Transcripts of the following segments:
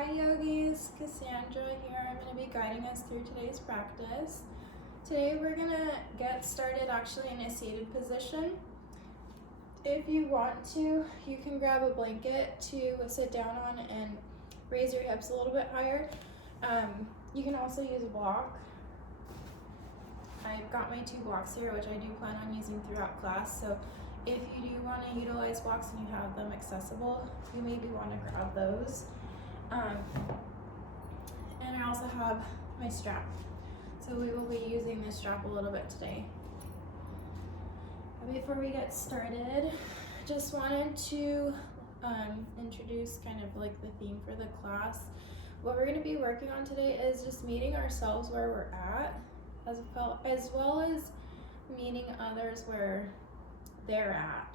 Hi yogis, Cassandra here. I'm going to be guiding us through today's practice. Today we're going to get started actually in a seated position. If you want to, you can grab a blanket to sit down on and raise your hips a little bit higher. You can also use a block. I've got my 2 blocks here, which I do plan on using throughout class. So if you do want to utilize blocks and you have them accessible, you maybe want to grab those. And I also have my strap. So we will be using this strap a little bit today. Before we get started, just wanted to introduce kind of like the theme for the class. What we're going to be working on today is just meeting ourselves where we're at, as well as meeting others where they're at.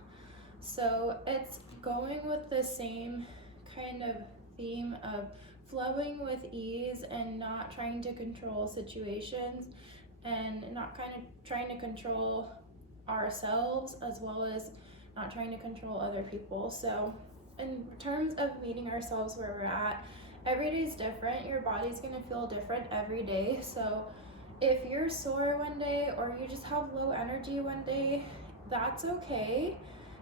So it's going with the same kind of theme of flowing with ease and not trying to control situations and not kind of trying to control ourselves, as well as not trying to control other people. So in terms of meeting ourselves where we're at, every day is different. Your body's going to feel different every day. So if you're sore one day or you just have low energy one day, that's okay.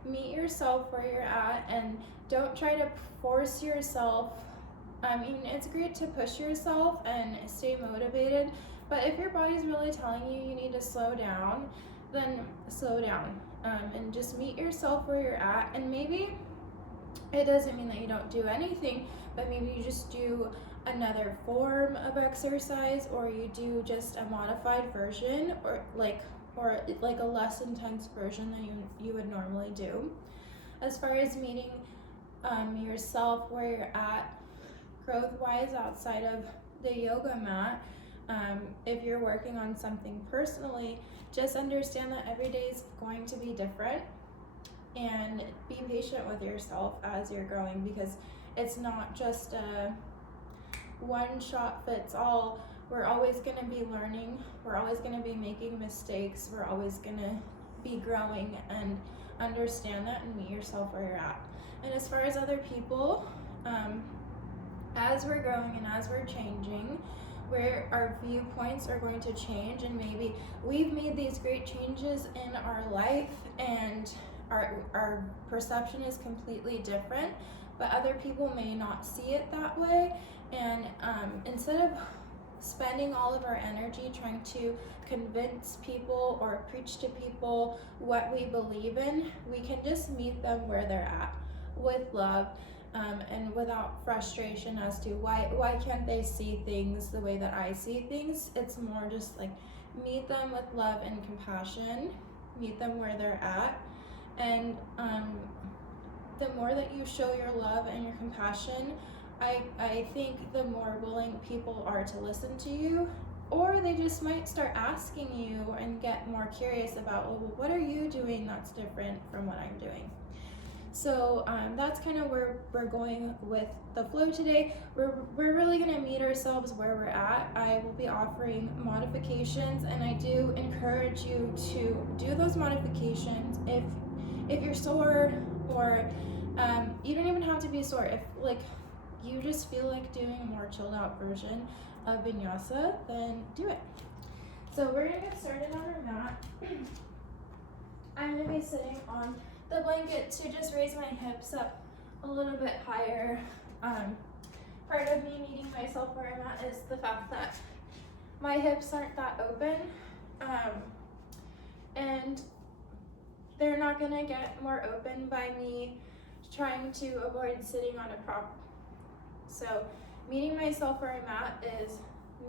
Meet yourself where you're at and don't try to force yourself. I mean, it's great to push yourself and stay motivated, but if your body's really telling you you need to slow down, then slow down, and just meet yourself where you're at. And maybe it doesn't mean that you don't do anything, but maybe you just do another form of exercise, or you do just a modified version, or like a less intense version than you would normally do. As far as meeting yourself where you're at growth-wise outside of the yoga mat, if you're working on something personally, just understand that every day is going to be different, and be patient with yourself as you're growing, because it's not just a one shot fits all. We're always going to be learning, we're always going to be making mistakes, we're always going to be growing, and understand that and meet yourself where you're at. And as far as other people, as we're growing and as we're changing, where our viewpoints are going to change, and maybe we've made these great changes in our life and our perception is completely different, but other people may not see it that way. And instead of spending all of our energy trying to convince people or preach to people what we believe in, we can just meet them where they're at with love, and without frustration as to why can't they see things the way that I see things. It's more just like meet them with love and compassion, meet them where they're at. And the more that you show your love and your compassion, I think the more willing people are to listen to you, or they just might start asking you and get more curious about, well, what are you doing that's different from what I'm doing? So that's kind of where we're going with the flow today. We're really going to meet ourselves where we're at. I will be offering modifications, and I do encourage you to do those modifications if you're sore, or you don't even have to be sore. If like you just feel like doing a more chilled out version of Vinyasa, then do it. So we're going to get started on our mat. I'm going to be sitting on the blanket to just raise my hips up a little bit higher. Part of me meeting myself where I'm at is the fact that my hips aren't that open, and they're not going to get more open by me trying to avoid sitting on a prop. So meeting myself where I'm at is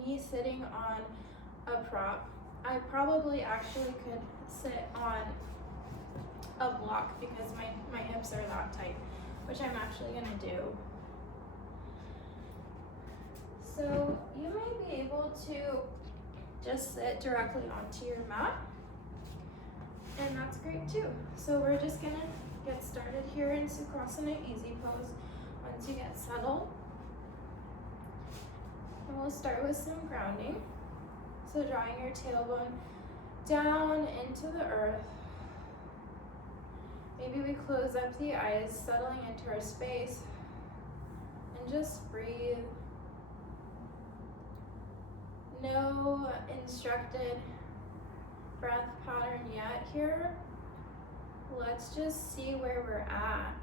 me sitting on a prop. I probably actually could sit on a block because my hips are that tight, which I'm actually going to do. So you might be able to just sit directly onto your mat, and that's great too. So we're just going to get started here in Sukhasana Easy Pose once you get settled. And we'll start with some grounding. So drawing your tailbone down into the earth. Maybe we close up the eyes, settling into our space, and and just breathe. No instructed breath pattern yet here. Let's just see where we're at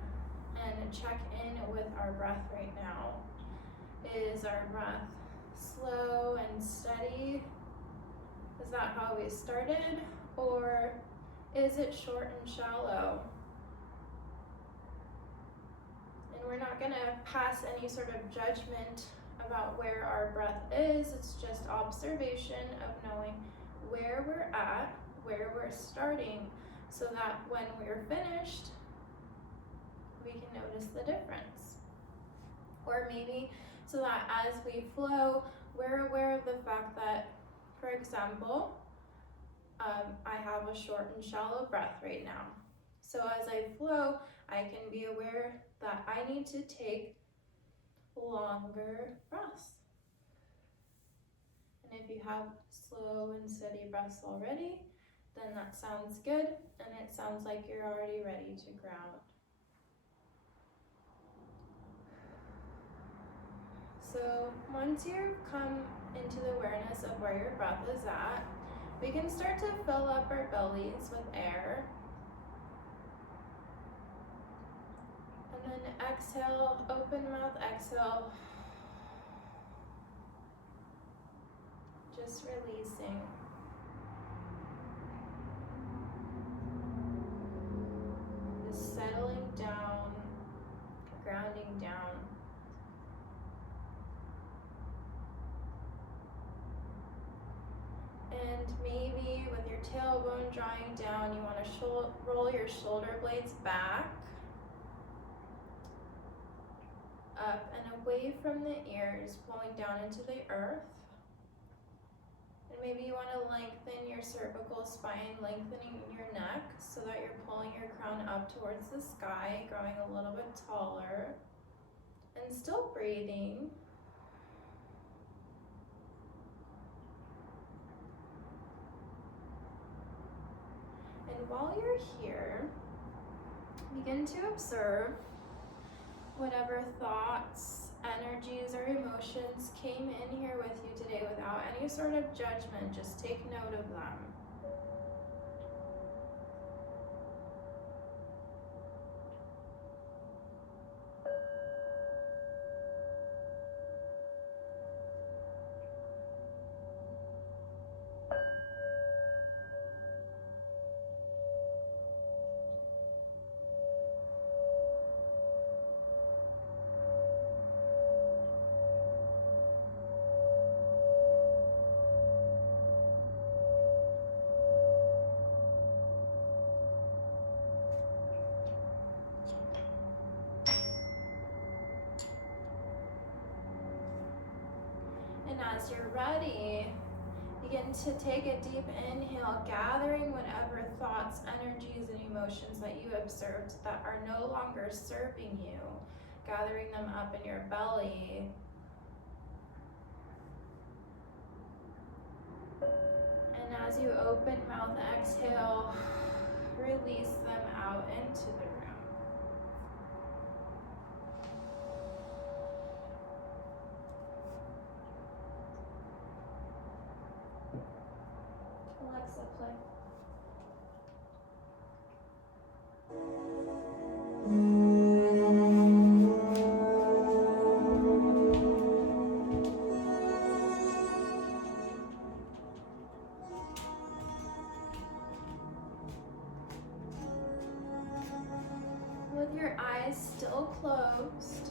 and check in with our breath right now. Is our breath slow and steady? Is that how we started? Or is it short and shallow? And we're not going to pass any sort of judgment about where our breath is. It's just observation of knowing where we're at, where we're starting, so that when we're finished, we can notice the difference. Or maybe so that as we flow, we're aware of the fact that, for example, I have a short and shallow breath right now. So as I flow, I can be aware that I need to take longer breaths. And if you have slow and steady breaths already, then that sounds good, and it sounds like you're already ready to ground. So once you've come into the awareness of where your breath is at, we can start to fill up our bellies with air. And then exhale, open mouth, exhale. Just releasing. Just settling down, grounding down. And maybe with your tailbone drawing down, you want to roll your shoulder blades back, up and away from the ears, pulling down into the earth. And maybe you want to lengthen your cervical spine, lengthening your neck so that you're pulling your crown up towards the sky, growing a little bit taller, and still breathing. And while you're here, begin to observe whatever thoughts, energies, or emotions came in here with you today without any sort of judgment. Just take note of them. And as you're ready, begin to take a deep inhale, gathering whatever thoughts, energies, and emotions that you observed that are no longer serving you, gathering them up in your belly. And as you open mouth, exhale, release them out into the room. Alexa, play. With your eyes still closed,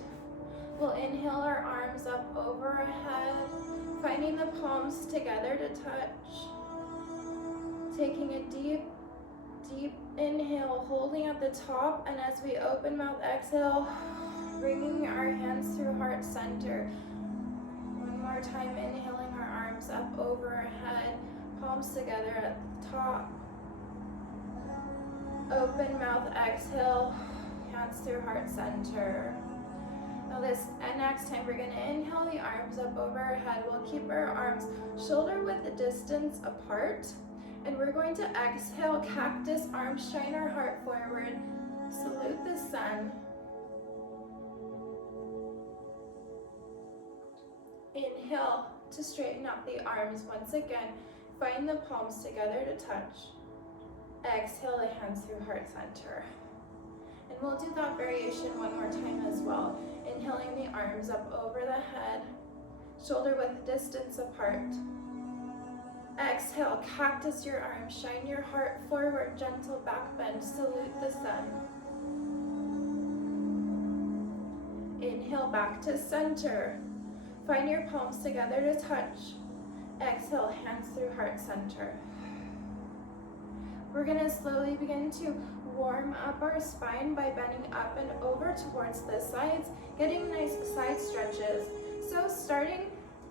we'll inhale our arms up over our head, finding the palms together to touch. Taking a deep, deep inhale, holding at the top, and as we open mouth, exhale, bringing our hands through heart center. One more time, inhaling our arms up over our head, palms together at the top. Open mouth, exhale, hands through heart center. Now next time we're gonna inhale the arms up over our head. We'll keep our arms shoulder width distance apart. And we're going to exhale, cactus arms, shine our heart forward, salute the sun. Inhale to straighten up the arms once again. Find the palms together to touch. Exhale the hands through heart center. And we'll do that variation one more time as well. Inhaling the arms up over the head, shoulder width distance apart. Exhale, cactus your arms, shine your heart forward, gentle back bend, salute the sun. Inhale back to center. Find your palms together to touch. Exhale, hands through heart center. We're gonna slowly begin to warm up our spine by bending up and over towards the sides, getting nice side stretches. So starting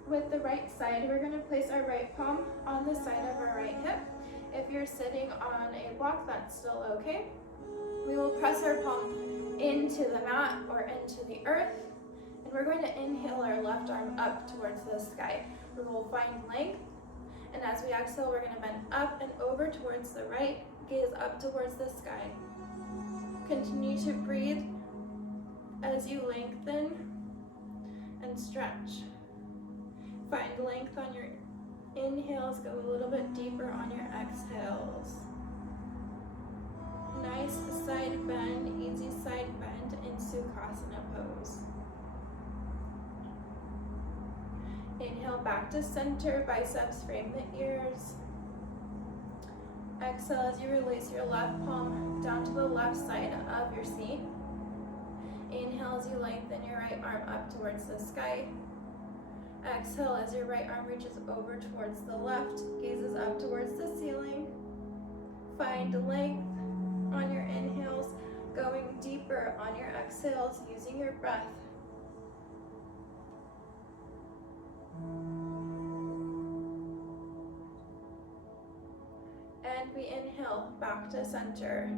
with the right side, we're gonna place our right palm on the side of our right hip. If you're sitting on a block, that's still okay. We will press our palm into the mat or into the earth, and we're going to inhale our left arm up towards the sky. We will find length, and as we exhale, we're going to bend up and over towards the right, gaze up towards the sky. Continue to breathe as you lengthen and stretch. Find length on your inhales, go a little bit deeper on your exhales. Nice side bend, easy side bend in Sukhasana pose. Inhale back to center, biceps frame the ears. Exhale as you release your left palm down to the left side of your seat. Inhale as you lengthen your right arm up towards the sky. Exhale as your right arm reaches over towards the left, gazes up towards the ceiling. Find length on your inhales, going deeper on your exhales, using your breath. And we inhale back to center.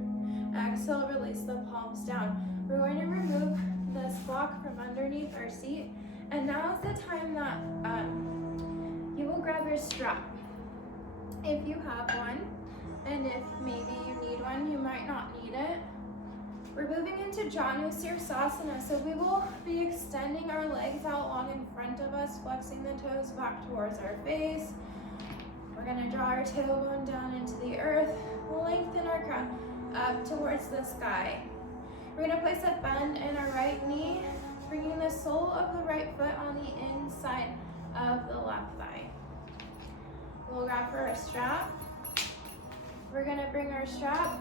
Exhale, release the palms down. We're going to remove this block from underneath our seat. And now is the time that you will grab your strap. If you have one, and if maybe you need one, you might not need it. We're moving into Janu Sirsasana, so we will be extending our legs out long in front of us, flexing the toes back towards our face. We're gonna draw our tailbone down into the earth, lengthen our crown up towards the sky. We're gonna place a bend in our right knee, bringing the sole of the right foot on the inside of the left thigh. We'll grab for our strap. We're gonna bring our strap,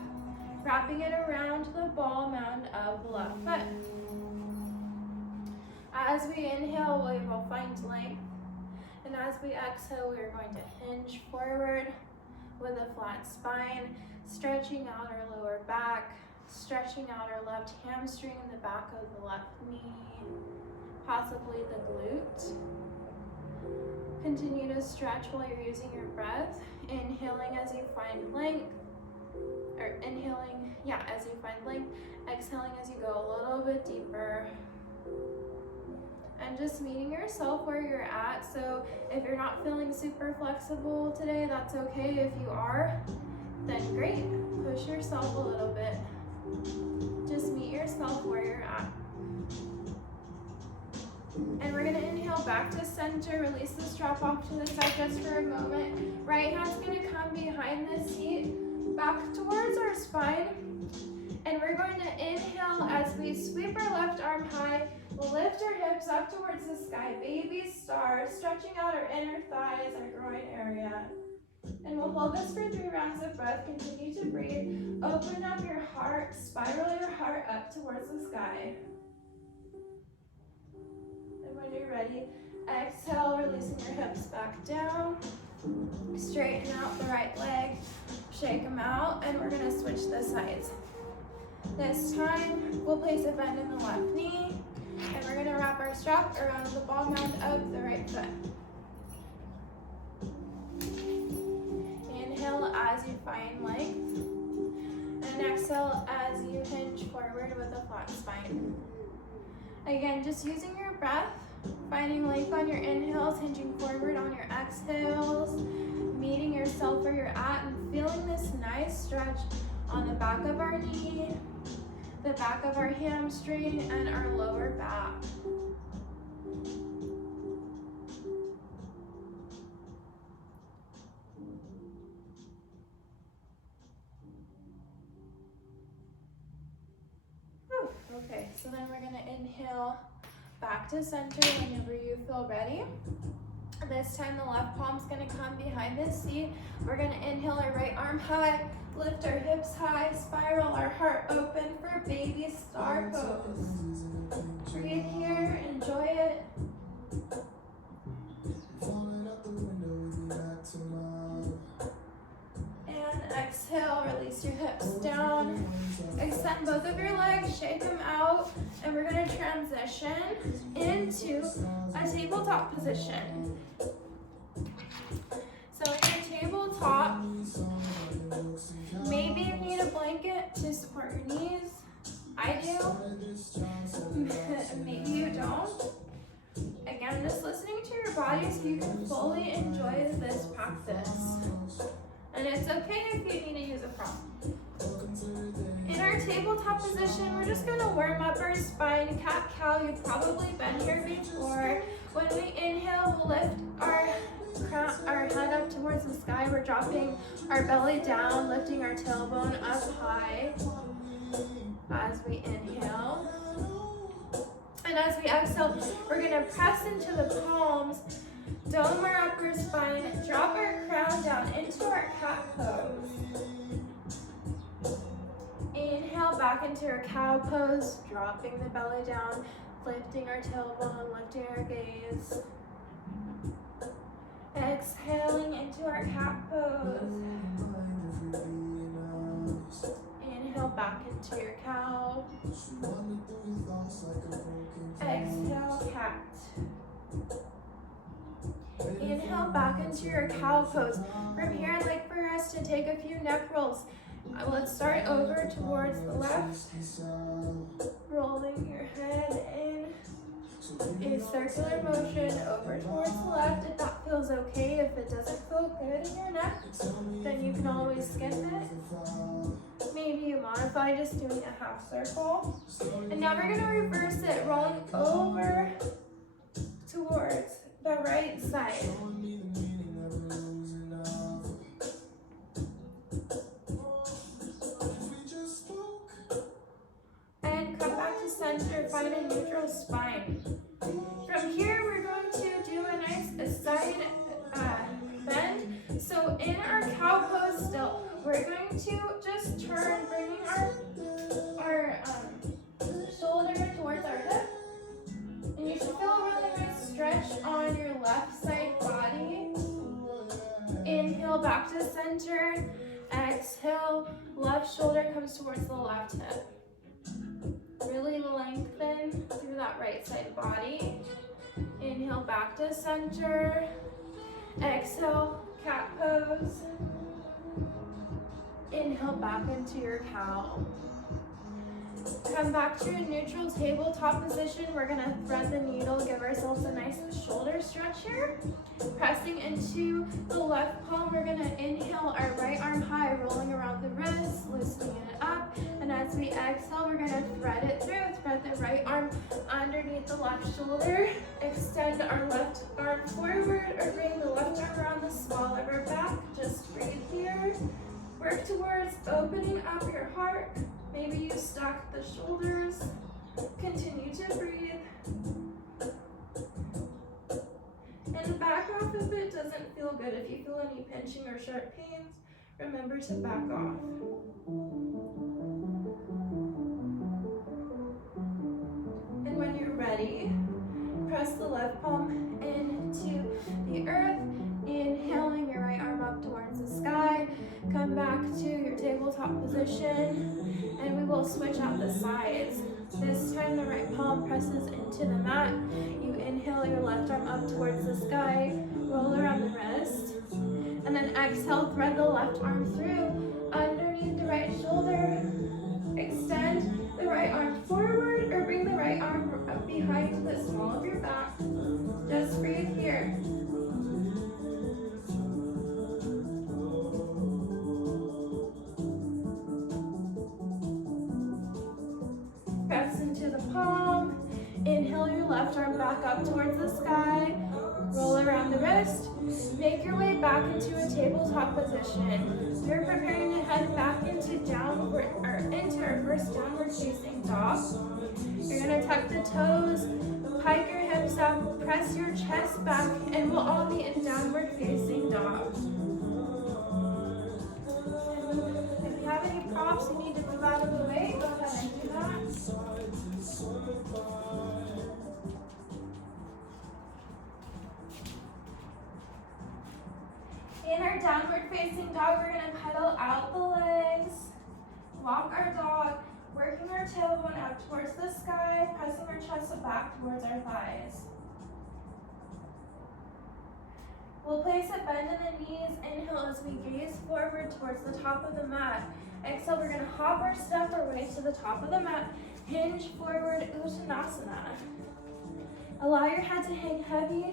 wrapping it around the ball mound of the left foot. As we inhale, we will find length. And as we exhale, we are going to hinge forward with a flat spine, stretching out our lower back, stretching out our left hamstring in the back of the left knee, possibly the glute. Continue to stretch while you're using your breath, inhaling as you find length, or inhaling, as you find length, exhaling as you go a little bit deeper. And just meeting yourself where you're at. So if you're not feeling super flexible today, that's okay. If you are, then great. Push yourself a little bit. Just meet yourself where you're at. And we're gonna inhale back to center, release the strap off to the side just for a moment. Right hand's gonna come behind the seat, back towards our spine. And we're going to inhale as we sweep our left arm high, lift our hips up towards the sky, baby star, stretching out our inner thighs, our groin area. And we'll hold this for 3 rounds of breath. Continue to breathe. Open up your heart, spiral your heart up towards the sky. And when you're ready, exhale, releasing your hips back down. Straighten out the right leg, shake them out, and we're gonna switch the sides. This time, we'll place a bend in the left knee, and we're gonna wrap our strap around the ball mound of the right foot. Inhale as you find length, and exhale as you hinge forward with a flat spine. Again, just using your breath, finding length on your inhales, hinging forward on your exhales, meeting yourself where you're at, and feeling this nice stretch on the back of our knee, the back of our hamstring, and our lower back. Okay, so then we're gonna inhale back to center whenever you feel ready. This time the left palm's gonna come behind the seat. We're gonna inhale our right arm high, lift our hips high, spiral our heart open for baby star pose. Breathe here, enjoy it. And exhale, release your hips down. Extend both of your legs, shake them out, and we're gonna transition into a tabletop position. So in your tabletop, maybe you need a blanket to support your knees. I do. Maybe you don't. Again, just listening to your body so you can fully enjoy this practice. And it's okay if you need to use a prop. In our tabletop position, we're just gonna warm up our spine, cat-cow. You've probably been here before. When we inhale, we'll lift our head up towards the sky. We're dropping our belly down, lifting our tailbone up high as we inhale. And as we exhale, we're gonna press into the palms, dome our upper spine, drop our crown down into our cat pose. Inhale back into our cow pose, dropping the belly down, lifting our tailbone, lifting our gaze. Exhaling into our cat pose. Inhale back into your cow. Exhale, cat. Inhale back into your cow pose. From here, I'd like for us to take a few neck rolls. Let's start over towards the left. Rolling your head in a circular motion over towards the left. If that feels okay, if it doesn't feel good in your neck, then you can always skip it. Maybe you modify just doing a half circle. And now we're gonna reverse it, rolling over towards the right side. And come back to center, find a neutral spine. From here, we're going to do a nice side bend. So in our cow pose still, we're going to just turn, bringing our shoulder towards our hip. And you should feel a really nice stretch on your left side body. Inhale back to center. Exhale, left shoulder comes towards the left hip. Really lengthen through that right side body. Inhale back to center. Exhale, cat pose. Inhale back into your cow. Come back to your neutral tabletop position. We're gonna thread the needle, give ourselves a nice shoulder stretch here. Pressing into the left palm, we're gonna inhale our right arm high, rolling around the wrist, loosening it up. And as we exhale, we're gonna thread it through. Thread the right arm underneath the left shoulder. Extend our left arm forward or bring the left arm around the small of our back. Just breathe here. Work towards opening up your heart. Maybe you stack the shoulders. Continue to breathe. And back off if it doesn't feel good. If you feel any pinching or sharp pains, remember to back off. And when you're ready, press the left palm into the earth. Inhaling your right arm up towards the sky. Come back to your tabletop position, and we will switch out the sides. This time the right palm presses into the mat. You inhale your left arm up towards the sky, roll around the wrist, and then exhale, thread the left arm through underneath the right shoulder. Extend the right arm forward or bring the right arm up behind the small of your back. Just breathe here. Press into the palm. Inhale your left left arm back up towards the sky. Roll around the wrist. Make your way back into a tabletop position. You're preparing to head back into our first downward facing dog. You're gonna tuck the toes, pike your hips up, press your chest back, and we'll all be in downward facing dog. If you have any props you need to move out of the way, go ahead and do that. In our downward facing dog, we're going to pedal out the legs, walk our dog, working our tailbone out towards the sky, pressing our chest back towards our thighs. We'll place a bend in the knees, inhale as we gaze forward towards the top of the mat. Exhale, we're going to hop or step our way to the top of the mat, hinge forward, Uttanasana. Allow your head to hang heavy.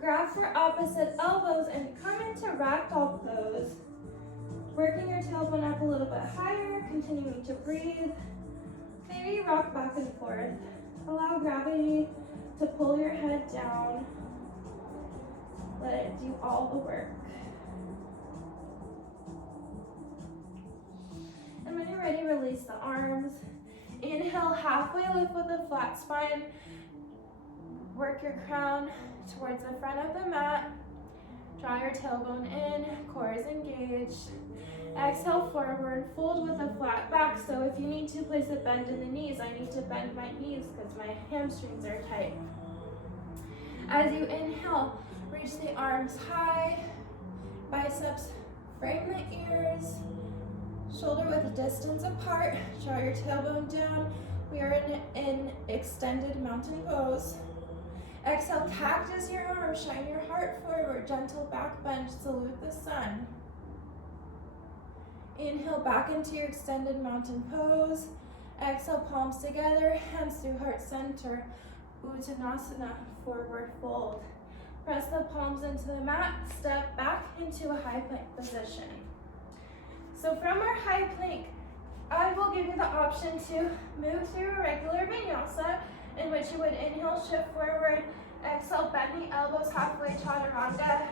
Grab for opposite elbows and come into ragdoll pose. Working your tailbone up a little bit higher, continuing to breathe. Maybe rock back and forth. Allow gravity to pull your head down. Let it do all the work. And when you're ready, release the arms. Inhale, halfway lift with a flat spine. Work your crown towards the front of the mat. Draw your tailbone in, core is engaged. Exhale, forward fold with a flat back. So if you need to place a bend in the knees, I need to bend my knees because my hamstrings are tight. As you inhale, reach the arms high, biceps frame the ears, shoulder width distance apart. Draw your tailbone down. We are in extended mountain pose. Exhale, cactus your arms, shine your heart forward, gentle back bend, salute the sun. Inhale back into your extended mountain pose. Exhale, palms together, hands through heart center, Uttanasana, forward fold. Press the palms into the mat, step back into a high plank position. So from our high plank, I will give you the option to move through a regular vinyasa, in which you would inhale, shift forward, exhale, bend the elbows, halfway chaturanga.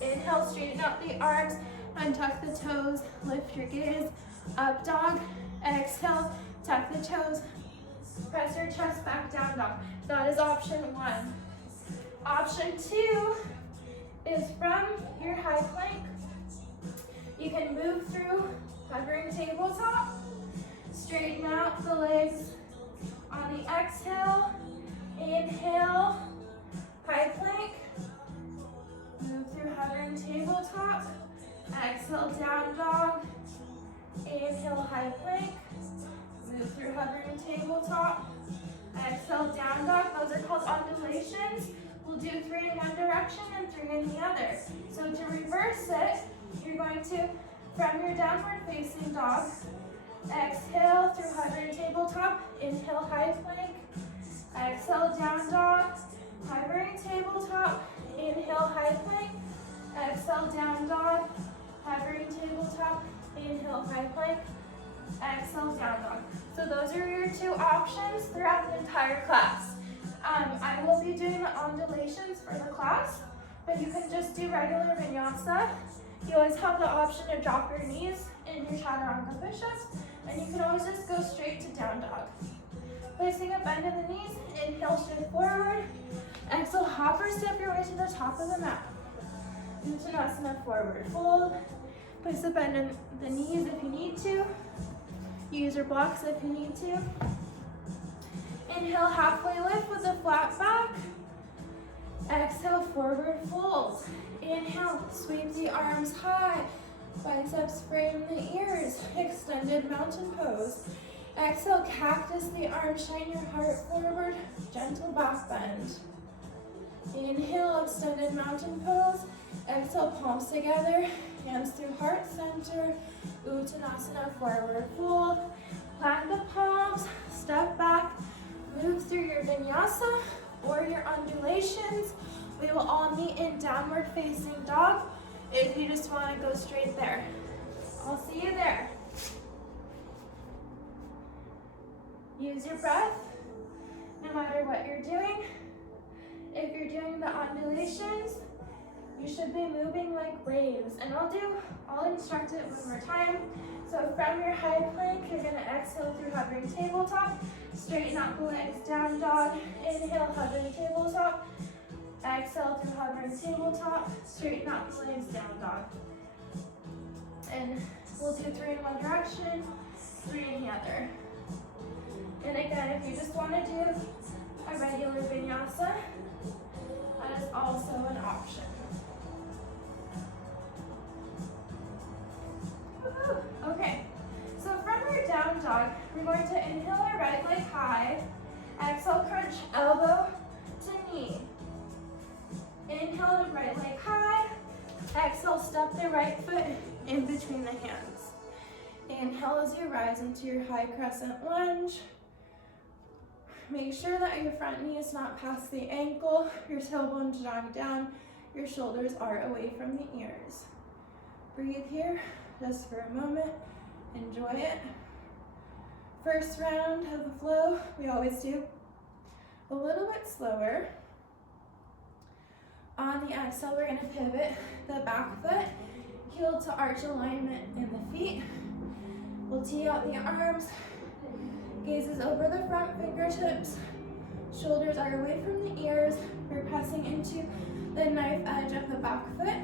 Inhale, straighten out the arms, untuck the toes, lift your gaze, up dog. Exhale, tuck the toes, press your chest back, down dog. That is option one. Option two is from your high plank. You can move through hovering tabletop, straighten out the legs. On the exhale, inhale, high plank, move through hovering tabletop, exhale, down dog, inhale, high plank, move through hovering tabletop, exhale, down dog. Those are called undulations. We'll do 3 in one direction and 3 in the other. So to reverse it, you're going to, from your downward facing dog, exhale through hovering tabletop, inhale, high plank, exhale, down dog, hovering tabletop, inhale, high plank, exhale, down dog, hovering tabletop, inhale, high plank, exhale, down dog. So those are your 2 options throughout the entire class. I will be doing the undulations for the class, but you can just do regular vinyasa. You always have the option to drop your knees in your chaturanga push-ups, and you can always just go straight to down dog. Placing a bend in the knees, inhale, shift forward. Exhale, hop or step your way to the top of the mat. Uttanasana, forward fold. Place a bend in the knees if you need to. Use your blocks if you need to. Inhale, halfway lift with a flat back. Exhale, forward fold. Inhale, sweep the arms high. Biceps frame the ears. Extended mountain pose. Exhale, cactus the arms, shine your heart forward. Gentle back bend. Inhale, extended mountain pose. Exhale, palms together. Hands through heart center. Uttanasana, forward fold. Plant the palms, step back. Move through your vinyasa or your undulations. We will all meet in downward facing dog if you just want to go straight there. I'll see you there. Use your breath no matter what you're doing. If you're doing the undulations, you should be moving like waves. And I'll instruct it one more time. So from your high plank, you're gonna exhale through hovering tabletop, straighten out the legs, down dog, inhale, hovering tabletop, exhale through hovering tabletop, straighten out the legs, down dog. And we'll do 3 in one direction, 3 in the other. And again, if you just wanna do a regular vinyasa, that is also an option. Okay, so from your down dog, we're going to inhale our right leg high, exhale, crunch elbow to knee. Inhale the right leg high, exhale, step the right foot in between the hands. Inhale as you rise into your high crescent lunge. Make sure that your front knee is not past the ankle, your tailbone's drawing down, your shoulders are away from the ears. Breathe here just for a moment, enjoy it. First round of the flow, we always do a little bit slower. On the exhale, we're gonna pivot the back foot, heel to arch alignment in the feet. We'll tee out the arms, gazes over the front fingertips, shoulders are away from the ears. We're pressing into the knife edge of the back foot.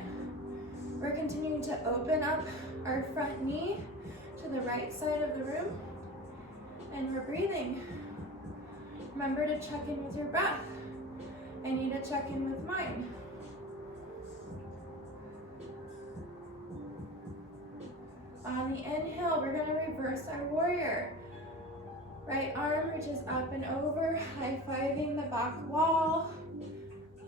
We're continuing to open up our front knee to the right side of the room, and we're breathing. Remember to check in with your breath. I need to check in with mine. On the inhale, we're going to reverse our warrior. Right arm reaches up and over, high-fiving the back wall.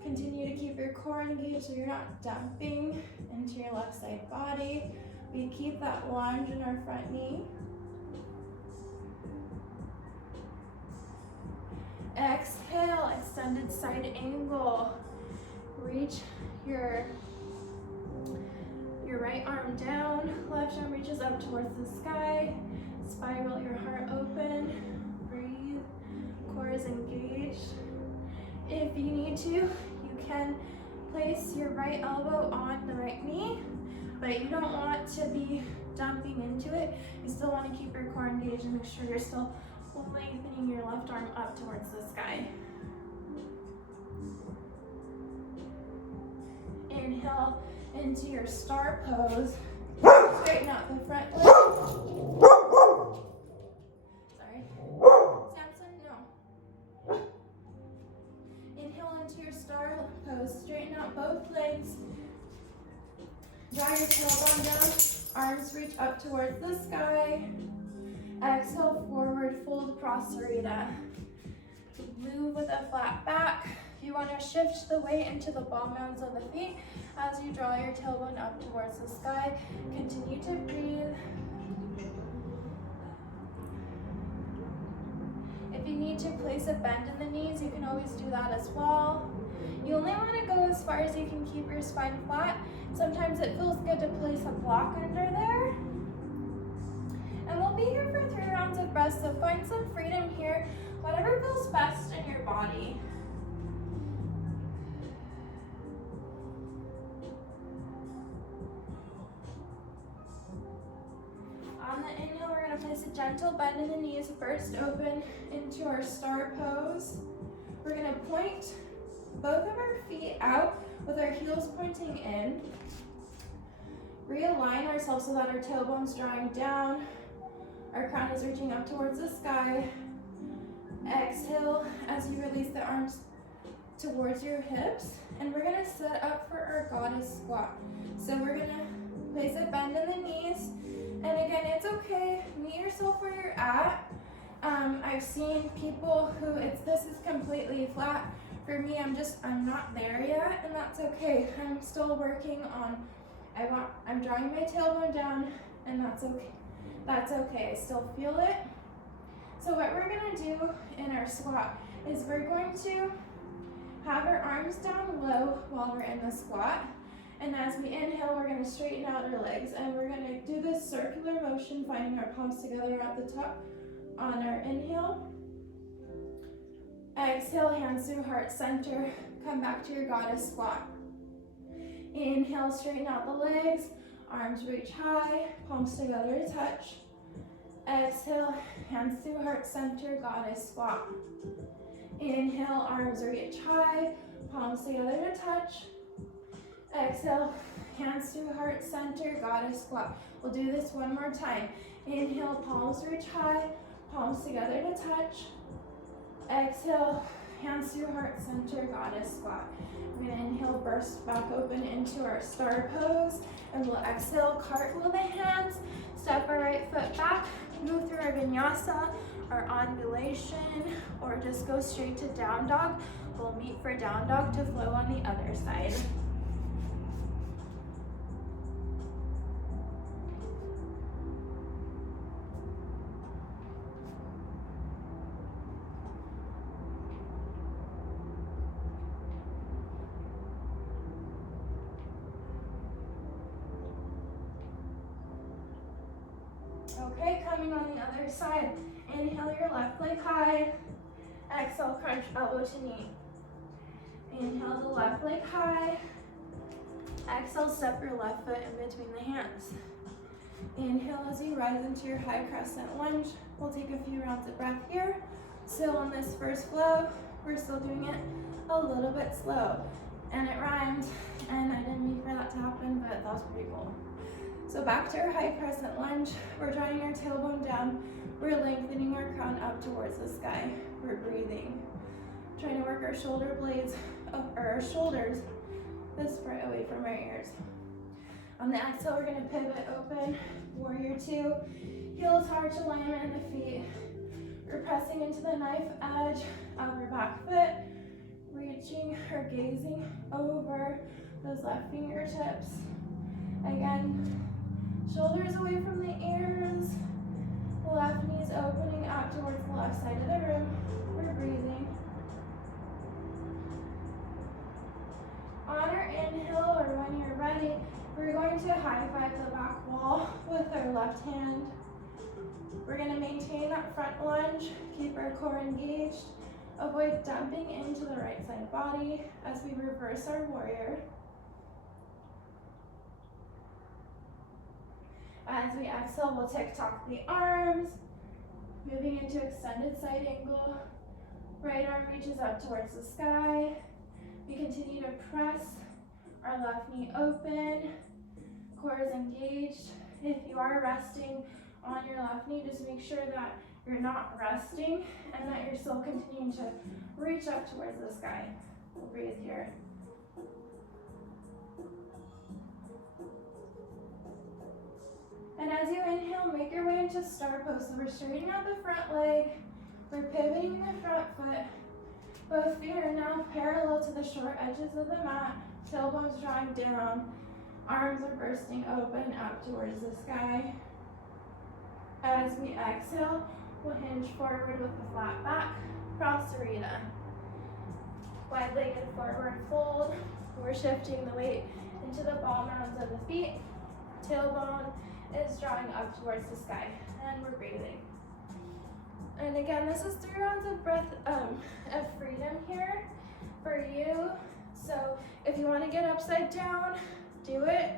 Continue to keep your core engaged so you're not dumping into your left side body. We keep that lunge in our front knee. Exhale, extended side angle. Reach your right arm down, left arm reaches up towards the sky. Spiral your heart open. Breathe, core is engaged. If you need to, you can place your right elbow on the right knee, but you don't want to be dumping into it. You still want to keep your core engaged and make sure you're still lengthening your left arm up towards the sky. Inhale into your star pose. Straighten out the front leg. Sorry. Samson, no. Inhale into your star pose. Straighten out both legs. Draw your tailbone down. Arms reach up towards the sky. Exhale, forward fold prasarita. Move with a flat back. You want to shift the weight into the ball mounds of the feet as you draw your tailbone up towards the sky. Continue to breathe. If you need to place a bend in the knees, you can always do that as well. You only want to go as far as you can keep your spine flat. Sometimes it feels good to place a block under there. And we'll be here for 3 rounds of breath, so find some freedom here, whatever feels best in your body. On the inhale, we're going to place a gentle bend in the knees, first open into our star pose. We're going to point both of our feet out with our heels pointing in. Realign ourselves so that our tailbone's drawing down. Our crown is reaching up towards the sky. Exhale as you release the arms towards your hips. And we're going to set up for our goddess squat. So we're going to place a bend in the knees. And again, it's okay. Meet yourself where you're at. I've seen people who this is completely flat. For me, I'm not there yet, and that's okay. I'm still working on, I'm drawing my tailbone down, and that's okay. That's okay, I still feel it. So what we're gonna do in our squat is we're going to have our arms down low while we're in the squat. And as we inhale, we're gonna straighten out our legs, and we're gonna do this circular motion, finding our palms together at the top on our inhale. Exhale, hands through heart center. Come back to your goddess squat. Inhale, straighten out the legs. Arms reach high, palms together to touch. Exhale, hands through heart center, goddess squat. Inhale, arms reach high, palms together to touch. Exhale, hands through heart center, goddess squat. We'll do this one more time. Inhale, palms reach high, palms together to touch. Exhale, hands through heart center, goddess squat. We're gonna inhale, burst back open into our star pose, and we'll exhale, cartwheel the hands, step our right foot back, move through our vinyasa, our undulation, or just go straight to down dog. We'll meet for down dog to flow on the other side. Okay, coming on the other side. Inhale your left leg high. Exhale, crunch elbow to knee. Inhale the left leg high. Exhale, step your left foot in between the hands. Inhale as you rise into your high crescent lunge. We'll take a few rounds of breath here. Still on this first flow, we're still doing it a little bit slow. And it rhymed, and I didn't mean for that to happen, but that was pretty cool. So back to our high crescent lunge. We're drawing our tailbone down. We're lengthening our crown up towards the sky. We're breathing. Trying to work our shoulder blades, or our shoulders this far away from our ears. On the exhale, we're gonna pivot open, warrior two. Heels arch alignment in the feet. We're pressing into the knife edge of our back foot, reaching or gazing over those left fingertips. Again, shoulders away from the ears, left knees opening up towards the left side of the room. We're breathing. On our inhale, or when you're ready, we're going to high five the back wall with our left hand. We're going to maintain that front lunge, keep our core engaged, avoid dumping into the right side body as we reverse our warrior. As we exhale, we'll tick-tock the arms, moving into extended side angle. Right arm reaches up towards the sky. We continue to press our left knee open, core is engaged. If you are resting on your left knee, just make sure that you're not resting and that you're still continuing to reach up towards the sky. We'll breathe here. And as you inhale, make your way into star pose. So we're straightening out the front leg, we're pivoting the front foot. Both feet are now parallel to the short edges of the mat, tailbones drawing down, arms are bursting open up towards the sky. As we exhale, we'll hinge forward with the flat back, Prasarita. Wide-legged forward fold. We're shifting the weight into the ball mounds of the feet. Tailbone is drawing up towards the sky, and we're breathing. And again, this is 3 rounds of breath of freedom here for you. So if you want to get upside down, do it.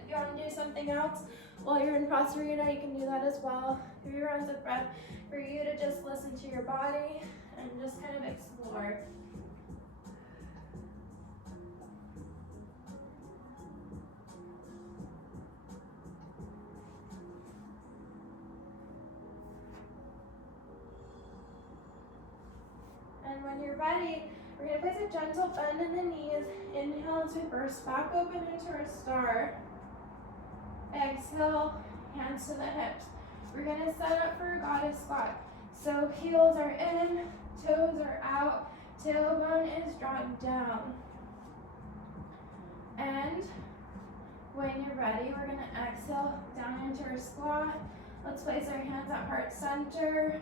If you want to do something else while you're in Prasarita, you can do that as well. 3 rounds of breath for you to just listen to your body and just kind of explore. And when you're ready, we're going to place a gentle bend in the knees. Inhale as we burst back open into our star. Exhale, hands to the hips. We're going to set up for a goddess squat. So heels are in, toes are out, tailbone is drawn down. And when you're ready, we're going to exhale down into our squat. Let's place our hands at heart center.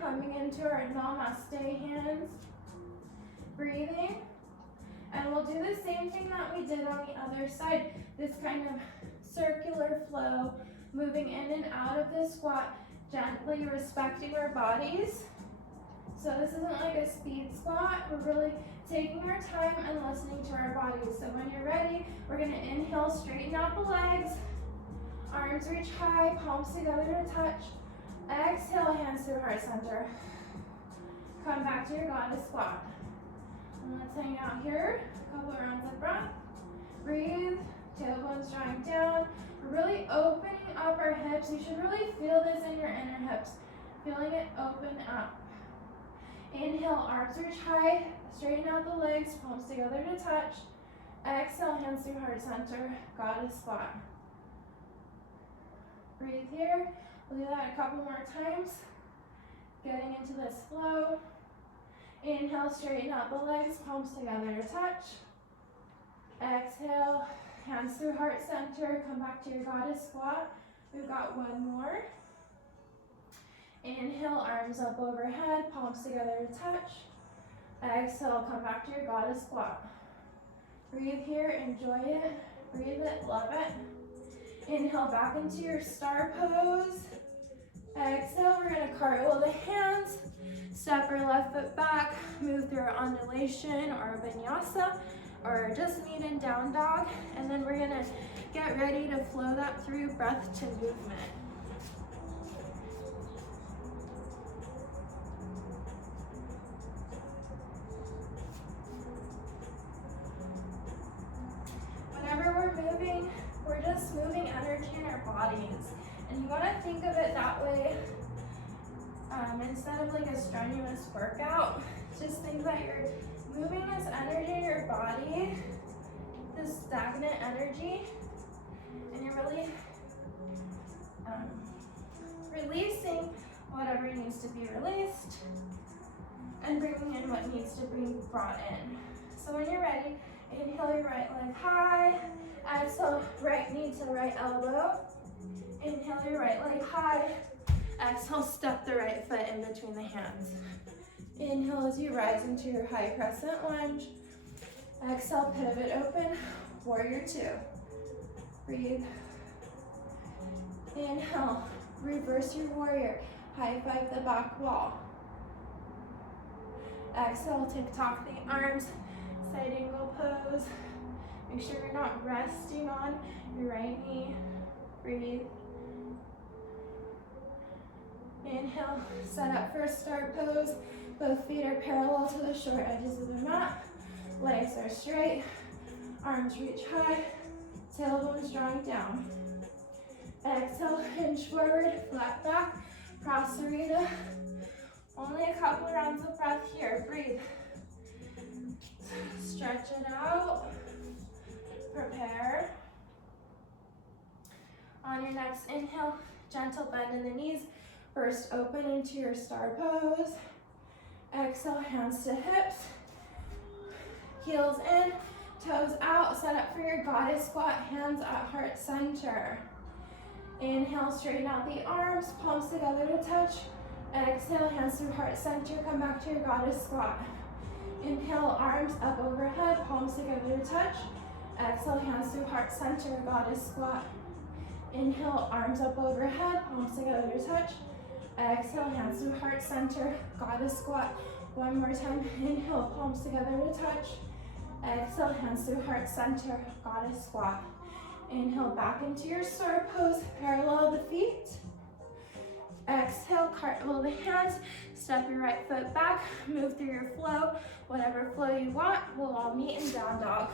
Coming into our namaste hands, breathing, and we'll do the same thing that we did on the other side, this kind of circular flow, moving in and out of the squat, gently respecting our bodies. So this isn't like a speed squat. We're really taking our time and listening to our bodies. So when you're ready, we're gonna inhale, straighten out the legs. Arms reach high, palms together to touch. Exhale, hands through heart center. Come back to your goddess squat. And let's hang out here. A couple of rounds of breath. Breathe, tailbones drawing down. We're really opening up our hips. You should really feel this in your inner hips. Feeling it open up. Inhale, arms reach high. Straighten out the legs, palms together to touch. Exhale, hands through heart center, goddess squat. Breathe here. We'll do that a couple more times. Getting into this flow. Inhale, straighten out the legs, palms together to touch. Exhale, hands through heart center, come back to your goddess squat. We've got one more. Inhale, arms up overhead, palms together to touch. Exhale, come back to your goddess squat. Breathe here, enjoy it, breathe it, love it. Inhale, back into your star pose. Exhale, we're gonna cartwheel the hands, step your left foot back, move through an undulation or a vinyasa, or just meet in down dog, and then we're gonna get ready to flow that through breath to movement. Whenever we're moving, we're just moving energy in our bodies. And you want to think of it that way, instead of like a strenuous workout. Just think that you're moving this energy in your body, this stagnant energy, and you're really releasing whatever needs to be released and bringing in what needs to be brought in. So when you're ready, inhale your right leg high, exhale right knee to right elbow. Inhale your right leg high, exhale step the right foot in between the hands. Inhale as you rise into your high crescent lunge. Exhale, pivot open, warrior two. Breathe. Inhale, reverse your warrior, high five the back wall. Exhale, tick-tock the arms, side angle pose. Make sure you're not resting on your right knee. Breathe. Inhale, set up for a star pose. Both feet are parallel to the short edges of the mat. Legs are straight, arms reach high, tailbones drawing down. Exhale, hinge forward, flat back, Prasarita. Only a couple rounds of breath here, breathe. Stretch it out, prepare. On your next inhale, gentle bend in the knees. First open into your star pose. Exhale, hands to hips. Heels in, toes out. Set up for your goddess squat, hands at heart center. Inhale, straighten out the arms, palms together to touch. Exhale, hands through heart center. Come back to your goddess squat. Inhale, arms up overhead, palms together to touch. Exhale, hands through heart center, goddess squat. Inhale, arms up overhead, palms together to touch. Exhale, hands through heart center, goddess squat. One more time, inhale, palms together to touch. Exhale, hands through heart center, goddess squat. Inhale, back into your star pose, parallel the feet. Exhale, cartwheel the hands, step your right foot back, move through your flow. Whatever flow you want, we'll all meet in down dog.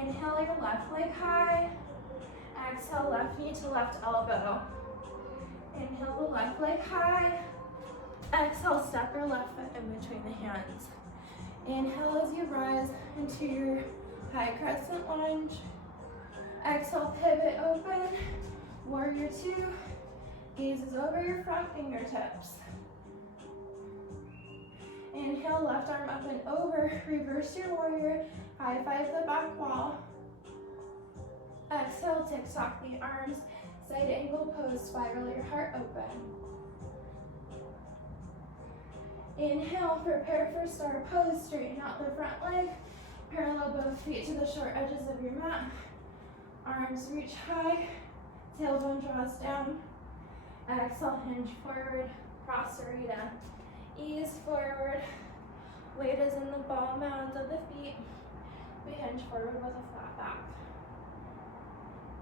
Inhale your left leg high. Exhale, left knee to left elbow. Inhale the left leg high. Exhale, step your left foot in between the hands. Inhale as you rise into your high crescent lunge. Exhale, pivot open. Warrior two. Gazes over your front fingertips. Inhale, left arm up and over. Reverse your warrior. High five the back wall. Exhale, tick-tock the arms. Side angle pose, spiral your heart open. Inhale, prepare for star pose, straighten out the front leg, parallel both feet to the short edges of your mat. Arms reach high, tailbone draws down. Exhale, hinge forward, Prasarita. Ease forward, weight is in the ball mounds of the feet. We hinge forward with a flat back.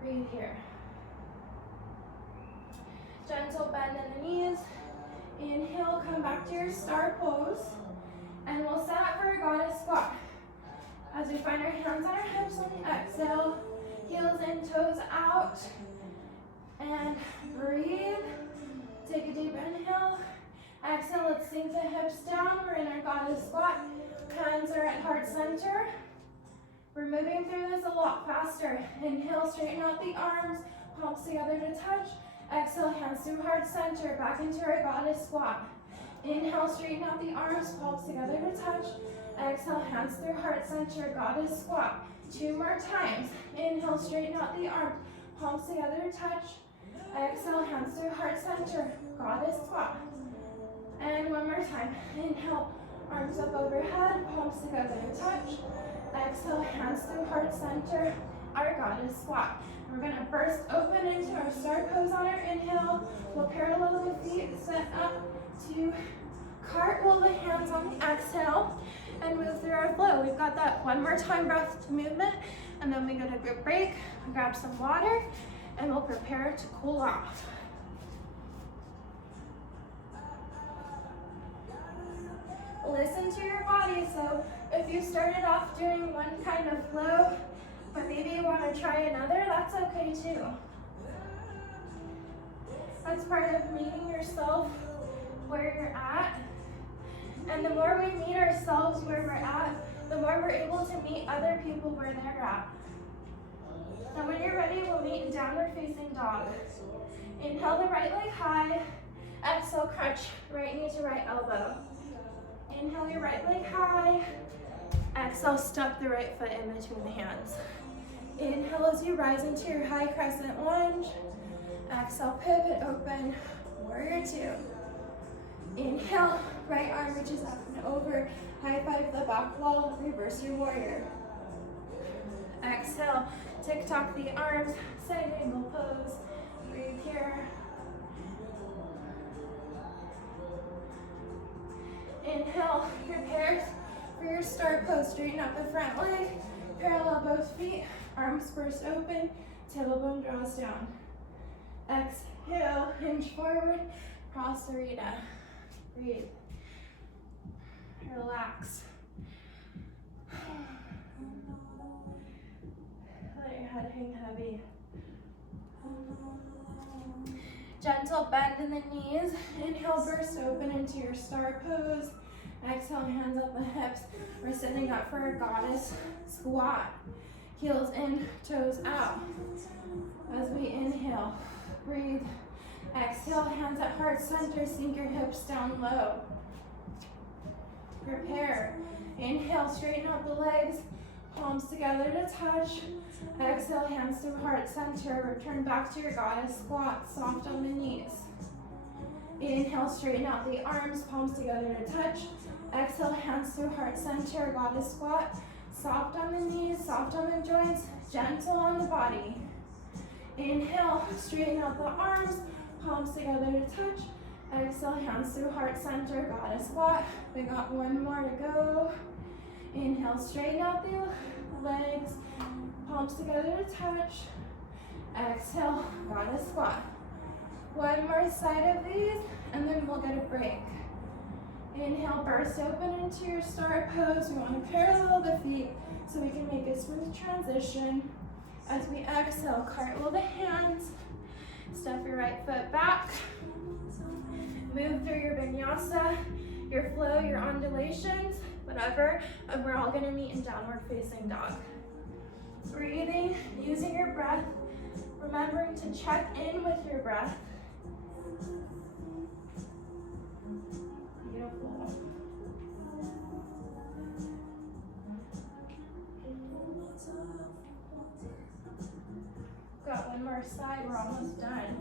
Breathe here. Gentle bend in the knees. Inhale, come back to your star pose. And we'll set up for a goddess squat. As we find our hands on our hips on the exhale, heels in, toes out. And breathe. Take a deep inhale. Exhale, let's sink the hips down. We're in our goddess squat. Hands are at heart center. We're moving through this a lot faster. Inhale, straighten out the arms, palms together to touch. Exhale, hands to heart center, back into our goddess squat. Inhale, straighten out the arms, palms together to touch. Exhale, hands through heart center, goddess squat. 2 more times. Inhale, straighten out the arms, palms together to touch. Exhale, hands through heart center, goddess squat. And 1 more time. Inhale, arms up overhead, palms together to touch. Exhale, hands through heart center, our goddess squat. We're gonna burst open into our star pose on our inhale. We'll parallel the feet, set up to cartwheel the hands on the exhale and move through our flow. We've got that 1 more time breath movement, and then we get a good break, grab some water, and we'll prepare to cool off. Listen to your body. So if you started off doing one kind of flow, but maybe you want to try another, that's okay too. That's part of meeting yourself where you're at. And the more we meet ourselves where we're at, the more we're able to meet other people where they're at. And when you're ready, we'll meet in downward facing dog. Inhale the right leg high. Exhale, crunch right knee to right elbow. Inhale your right leg high. Exhale, step the right foot in between the hands. Inhale as you rise into your high crescent lunge. Exhale, pivot open, warrior 2. Inhale, right arm reaches up and over. High five the back wall, reverse your warrior. Exhale, tick-tock the arms, side angle pose. Breathe here. Inhale, prepare for your star pose. Straighten out the front leg, parallel both feet, arms burst open, tailbone draws down. Exhale, hinge forward, Prasarita. Breathe. Relax. Let your head hang heavy. Gentle bend in the knees. Inhale, burst open into your star pose. Exhale, hands up the hips. We're sitting up for our goddess squat. Heels in, toes out. As we inhale, breathe. Exhale, hands at heart center. Sink your hips down low. Prepare. Inhale, straighten out the legs. Palms together to touch. Exhale, hands to heart center. Return back to your goddess squat, soft on the knees. Inhale, straighten out the arms, palms together to touch. Exhale, hands to heart center, goddess squat. Soft on the knees, soft on the joints, gentle on the body. Inhale, straighten out the arms, palms together to touch. Exhale, hands to heart center, goddess squat. We got 1 more to go. Inhale, straighten out the legs, palms together to touch. Exhale, goddess squat. 1 more side of these, and then we'll get a break. Inhale, burst open into your star pose. We want to parallel the feet so we can make a smooth transition. As we exhale, cartwheel the hands. Step your right foot back. Move through your vinyasa, your flow, your undulations, whatever, and we're all gonna meet in downward facing dog. Breathing, using your breath, remembering to check in with your breath. Beautiful. Got 1 more our side, we're almost done.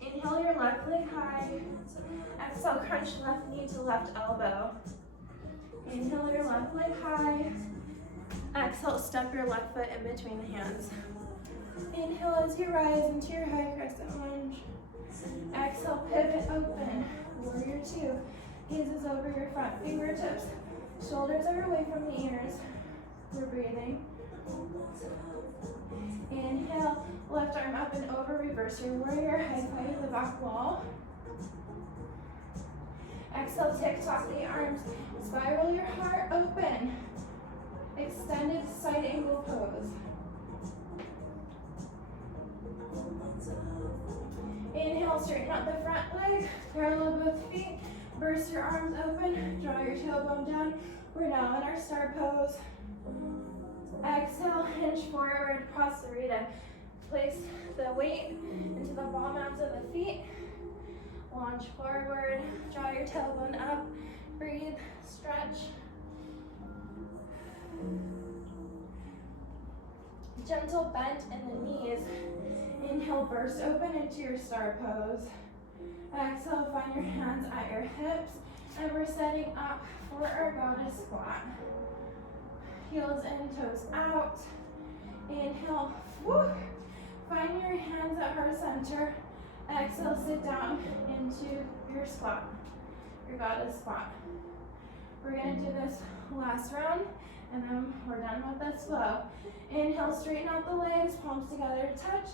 Inhale your left leg high. Exhale, crunch left knee to left elbow. Inhale your left leg high. Exhale, step your left foot in between the hands. Inhale as you rise into your high crescent lunge. Exhale, pivot open. Warrior two. Gazes over your front fingertips. Shoulders are away from the ears. We're breathing. Inhale, left arm up and over, reverse your warrior, high five the back wall. Exhale, tick-tock the arms, spiral your heart open. Extended side angle pose. Inhale, straighten out the front leg, parallel both feet, burst your arms open, draw your tailbone down. We're now in our star pose. Exhale, hinge forward, Prasarita. Place the weight into the ball mounds of the feet. Launch forward, draw your tailbone up, breathe, stretch. Gentle bend in the knees. Inhale, burst open into your star pose. Exhale, find your hands at your hips, and we're setting up for our goddess squat. Heels in, toes out. Inhale, woo. Find your hands at heart center. Exhale, sit down into your squat, your goddess squat. We're gonna do this last round, and then we're done with this flow. Inhale, straighten out the legs, palms together, touch.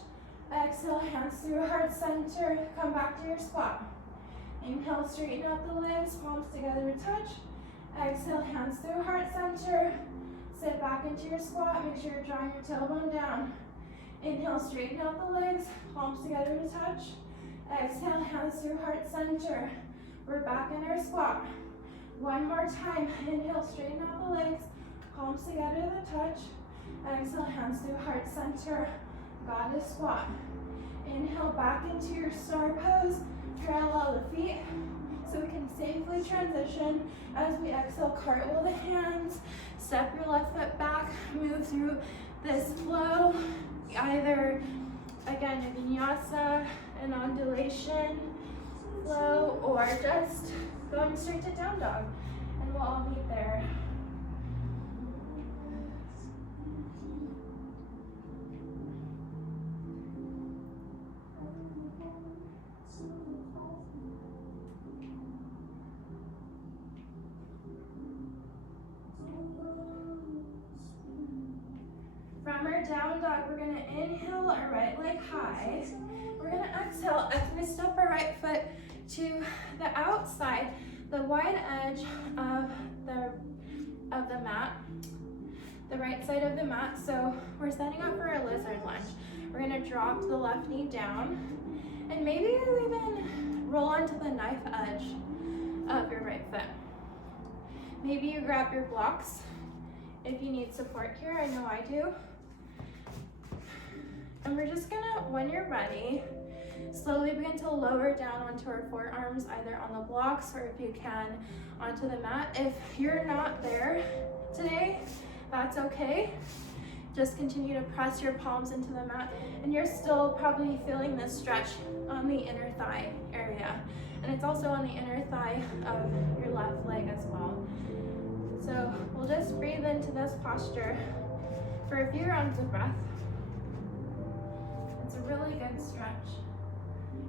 Exhale, hands through heart center, come back to your squat. Inhale, straighten out the legs, palms together, touch. Exhale, hands through heart center. Sit back into your squat, make sure you're drawing your tailbone down. Inhale, straighten out the legs, palms together to touch. Exhale, hands through heart center. We're back in our squat. One more time. Inhale, straighten out the legs, palms together to touch. Exhale, hands through heart center. Goddess squat. Inhale, back into your star pose. Parallel the feet so we can safely transition. As we exhale, cartwheel the hands. Step your left foot back. Move through this flow. Either, again, a vinyasa, an undulation flow, or just going straight to down dog. And we'll all meet there. From our down dog, we're gonna inhale our right leg high. We're gonna exhale as we step our right foot to the outside, the wide edge of the mat, the right side of the mat. So we're setting up for a lizard lunge. We're gonna drop the left knee down, and maybe you even roll onto the knife edge of your right foot. Maybe you grab your blocks if you need support here. I know I do. And we're just gonna, when you're ready, slowly begin to lower down onto our forearms, either on the blocks or if you can, onto the mat. If you're not there today, that's okay. Just continue to press your palms into the mat, and you're still probably feeling this stretch on the inner thigh area. And it's also on the inner thigh of your left leg as well. So we'll just breathe into this posture for a few rounds of breath. It's a really good stretch.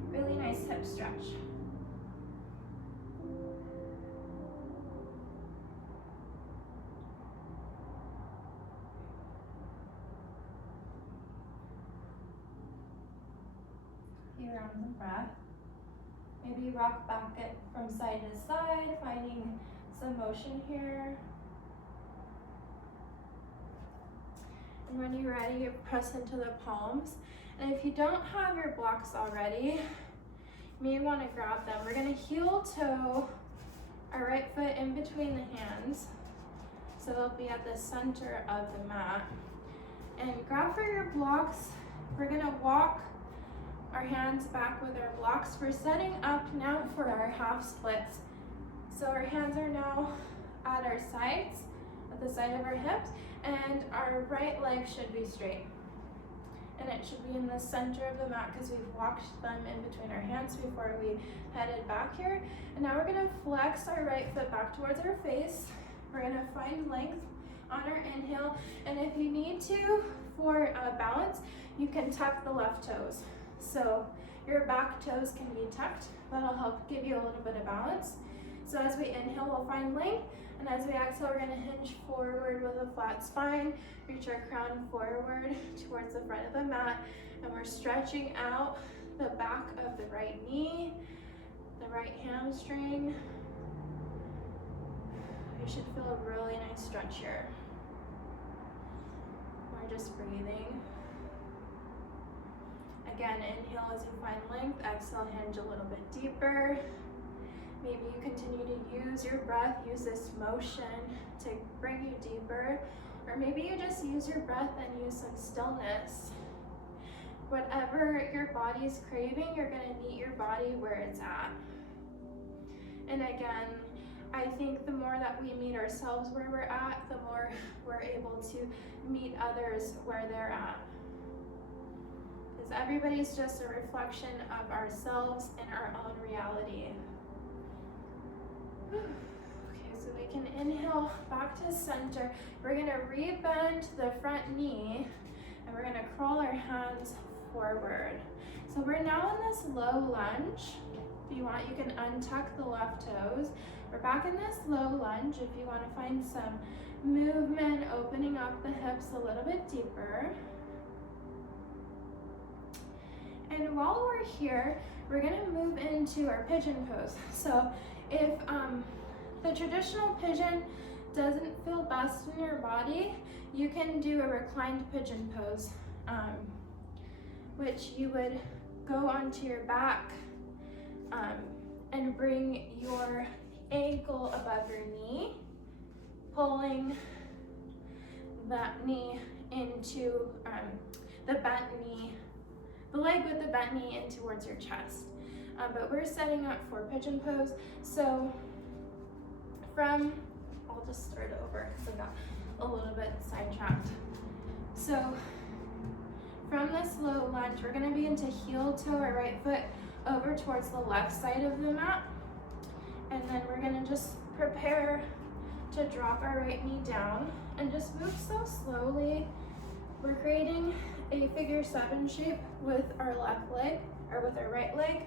Really nice hip stretch. Few rounds of breath. Maybe rock back it from side to side, finding some motion here. And when you're ready, you press into the palms. And if you don't have your blocks already, you may want to grab them. We're going to heel toe our right foot in between the hands. So they'll be at the center of the mat. And grab for your blocks. We're going to walk our hands back with our blocks. We're setting up now for our half splits. So our hands are now at our sides, at the side of our hips, and our right leg should be straight. and it should be in the center of the mat because we've walked them in between our hands before we headed back here. And now we're gonna flex our right foot back towards our face. We're gonna find length on our inhale, and if you need to, for balance, you can tuck the left toes. So your back toes can be tucked. That'll help give you a little bit of balance. So as we inhale, we'll find length, and as we exhale, we're gonna hinge forward with a flat spine, reach our crown forward towards the front of the mat, and we're stretching out the back of the right knee, the right hamstring. You should feel a really nice stretch here. We're just breathing. Again, inhale as you find length, exhale, hinge a little bit deeper. Maybe you continue to use your breath, use this motion to bring you deeper, or maybe you just use your breath and use some stillness. Whatever your body's craving, you're gonna meet your body where it's at. And again, I think the more that we meet ourselves where we're at, the more we're able to meet others where they're at. Because everybody's just a reflection of ourselves and our own reality. Okay, so we can inhale back to center. We're gonna rebend the front knee, and we're gonna crawl our hands forward. So we're now in this low lunge. If you want, you can untuck the left toes. We're back in this low lunge if you want to find some movement, opening up the hips a little bit deeper. And while we're here, we're going to move into our pigeon pose. So if the traditional pigeon doesn't feel best in your body, you can do a reclined pigeon pose, which you would go onto your back and bring your ankle above your knee, pulling that knee into the bent knee, the leg with the bent knee in towards your chest. But we're setting up for pigeon pose. So I'll just start over because I got a little bit sidetracked. So from this low lunge, we're gonna begin to heel toe our right foot over towards the left side of the mat. And then we're gonna just prepare to drop our right knee down and just move so slowly. We're creating a figure 7 shape with our left leg, or with our right leg.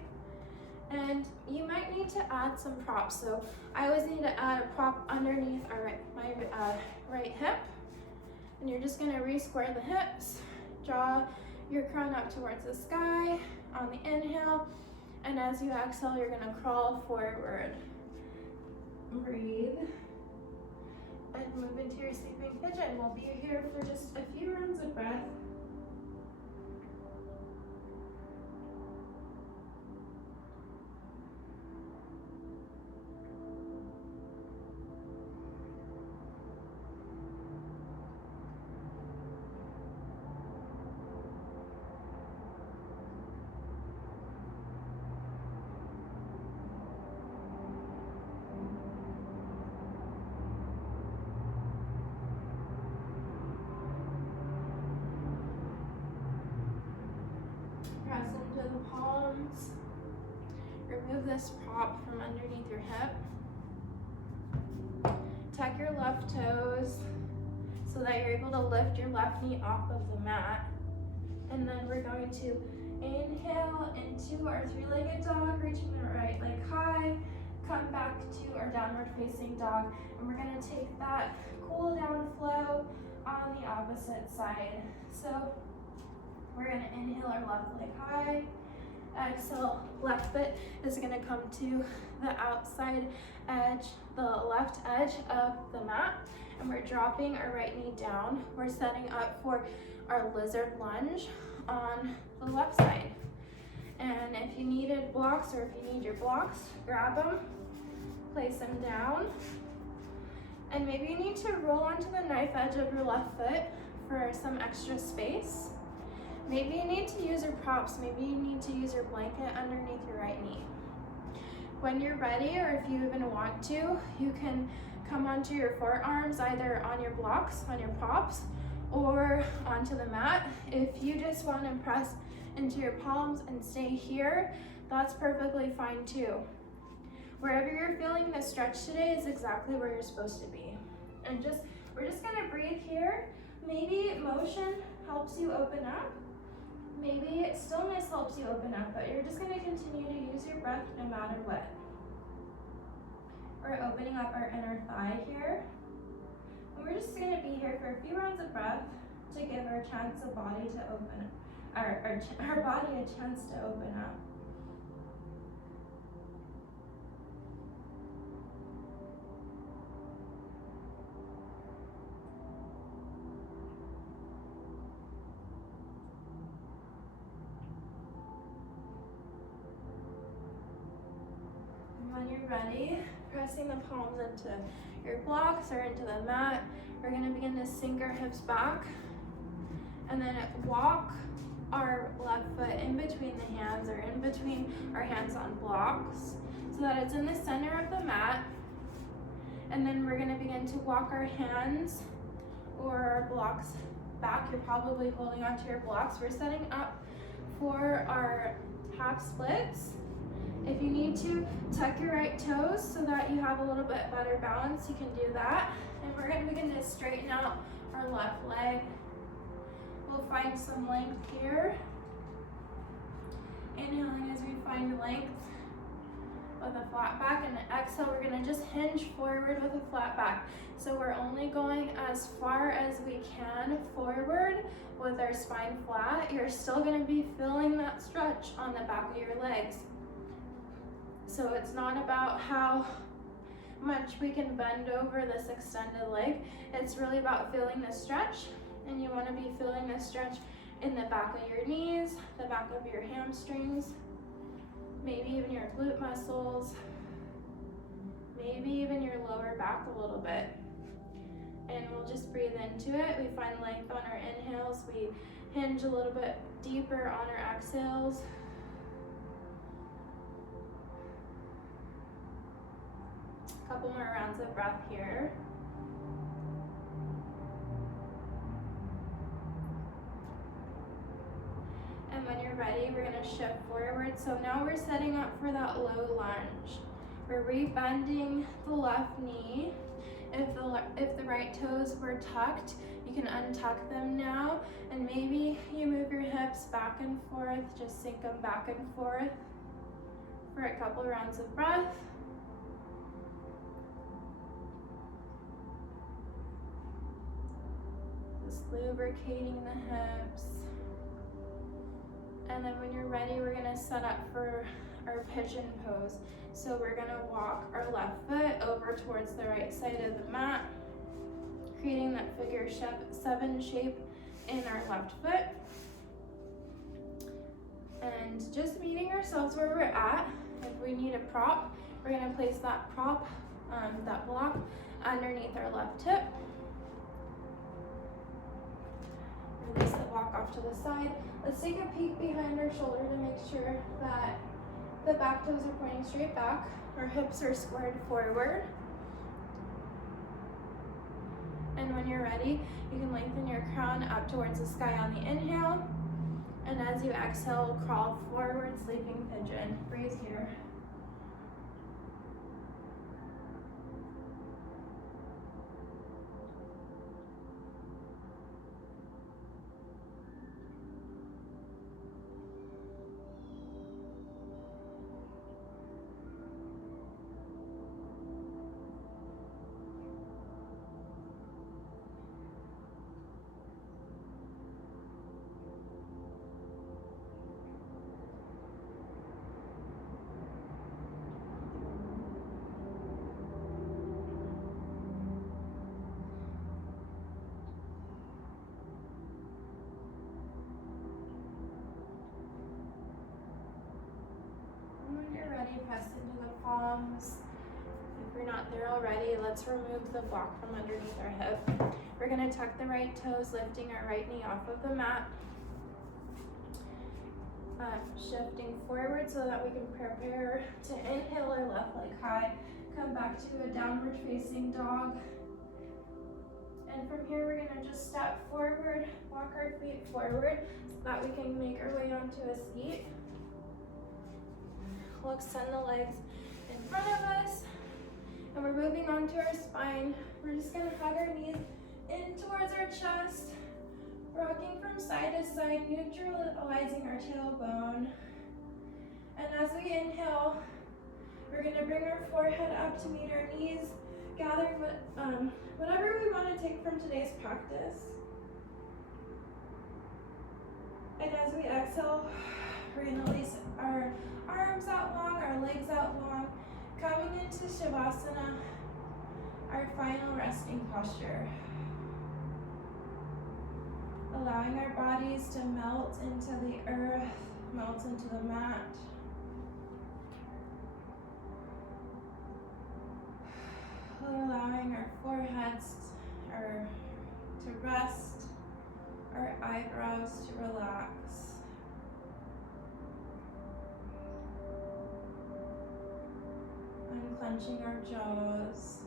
And you might need to add some props. So I always need to add a prop underneath my right hip. And you're just gonna re-square the hips, draw your crown up towards the sky on the inhale. And as you exhale, you're gonna crawl forward. Breathe. And move into your sleeping pigeon. We'll be here for just a few rounds of breath. Press into the palms. Remove this prop from underneath your hip. Tuck your left toes so that you're able to lift your left knee off of the mat. And then we're going to inhale into our 3-legged dog, reaching our right leg high. Come back to our downward facing dog. And we're gonna take that cool down flow on the opposite side. So we're gonna inhale our left leg high. Exhale, left foot is gonna come to the outside edge, the left edge of the mat. And we're dropping our right knee down. We're setting up for our lizard lunge on the left side. And if you needed blocks, or if you need your blocks, grab them, place them down. And maybe you need to roll onto the knife edge of your left foot for some extra space. Maybe you need to use your props. Maybe you need to use your blanket underneath your right knee. When you're ready, or if you even want to, you can come onto your forearms, either on your blocks, on your props, or onto the mat. If you just want to press into your palms and stay here, that's perfectly fine too. Wherever you're feeling the stretch today is exactly where you're supposed to be. And we're just gonna breathe here. Maybe motion helps you open up. Maybe stillness helps you open up, but you're just gonna continue to use your breath no matter what. We're opening up our inner thigh here. And we're just gonna be here for a few rounds of breath to give our body to open, our body a chance to open up. When you're ready, pressing the palms into your blocks or into the mat, we're going to begin to sink our hips back and then walk our left foot in between the hands or in between our hands on blocks so that it's in the center of the mat. And then we're going to begin to walk our hands or our blocks back. You're probably holding onto your blocks. We're setting up for our half splits. If you need to, tuck your right toes so that you have a little bit better balance, you can do that. And we're going to begin to straighten out our left leg. We'll find some length here. Inhaling as we find length with a flat back, and exhale, we're going to just hinge forward with a flat back. So we're only going as far as we can forward with our spine flat. You're still going to be feeling that stretch on the back of your legs. So it's not about how much we can bend over this extended leg. It's really about feeling the stretch, and you want to be feeling the stretch in the back of your knees, the back of your hamstrings, maybe even your glute muscles, maybe even your lower back a little bit. And we'll just breathe into it. We find length on our inhales. We hinge a little bit deeper on our exhales. Couple more rounds of breath here. And when you're ready, we're going to shift forward. So now we're setting up for that low lunge. We're rebending the left knee. If the right toes were tucked, you can untuck them now. And maybe you move your hips back and forth, just sink them back and forth for a couple rounds of breath. Just lubricating the hips. And then when you're ready, we're gonna set up for our pigeon pose. So we're gonna walk our left foot over towards the right side of the mat, creating that figure 7 shape in our left foot. And just meeting ourselves where we're at. If we need a prop, we're gonna place that prop, that block, underneath our left hip. Release the block off to the side. Let's take a peek behind our shoulder to make sure that the back toes are pointing straight back. Our hips are squared forward. And when you're ready, you can lengthen your crown up towards the sky on the inhale. And as you exhale, crawl forward, sleeping pigeon. Breathe here. Press into the palms. If you're not there already, let's remove the block from underneath our hip. We're going to tuck the right toes, lifting our right knee off of the mat. Shifting forward so that we can prepare to inhale our left leg high. Come back to a downward facing dog. And from here, we're gonna just step forward, walk our feet forward so that we can make our way onto a seat. We'll extend the legs in front of us, and we're moving onto our spine. We're just gonna hug our knees in towards our chest, rocking from side to side, neutralizing our tailbone. And as we inhale, we're gonna bring our forehead up to meet our knees, gather whatever we want to take from today's practice. And as we exhale, we're gonna release our arms out long, our legs out long, coming into Shavasana, our final resting posture. Allowing our bodies to melt into the earth, melt into the mat. Allowing our foreheads to rest, our eyebrows to relax. Unclenching our jaws.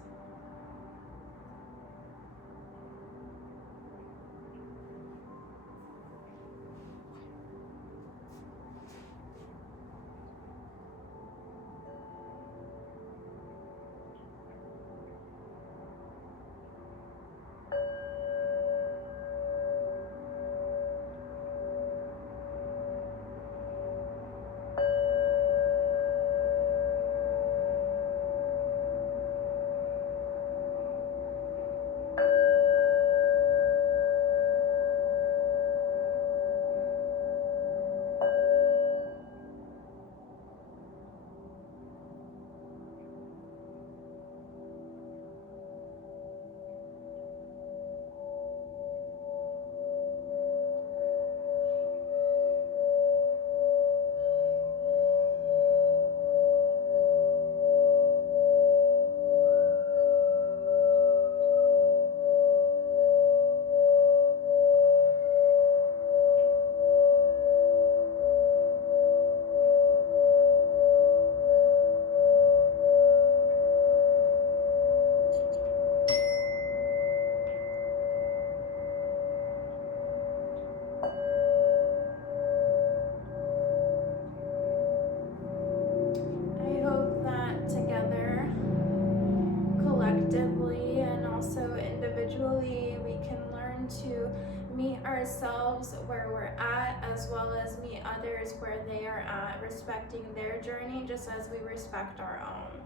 To meet ourselves where we're at, as well as meet others where they are at, respecting their journey just as we respect our own.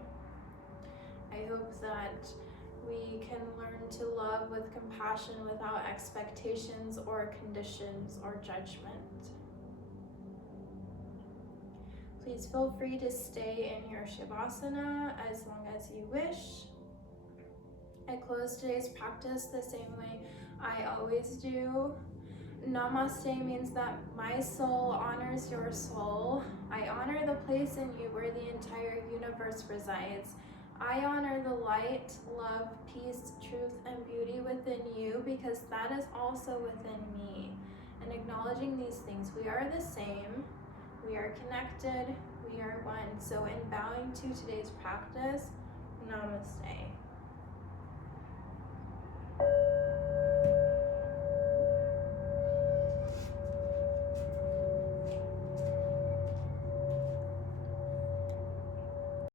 I hope that we can learn to love with compassion without expectations or conditions or judgment. Please feel free to stay in your Shavasana as long as you wish. I close today's practice the same way I always do. Namaste means that my soul honors your soul. I honor the place in you where the entire universe resides. I honor the light, love, peace, truth, and beauty within you because that is also within me. And acknowledging these things, we are the same, we are connected, we are one. So in bowing to today's practice, namaste.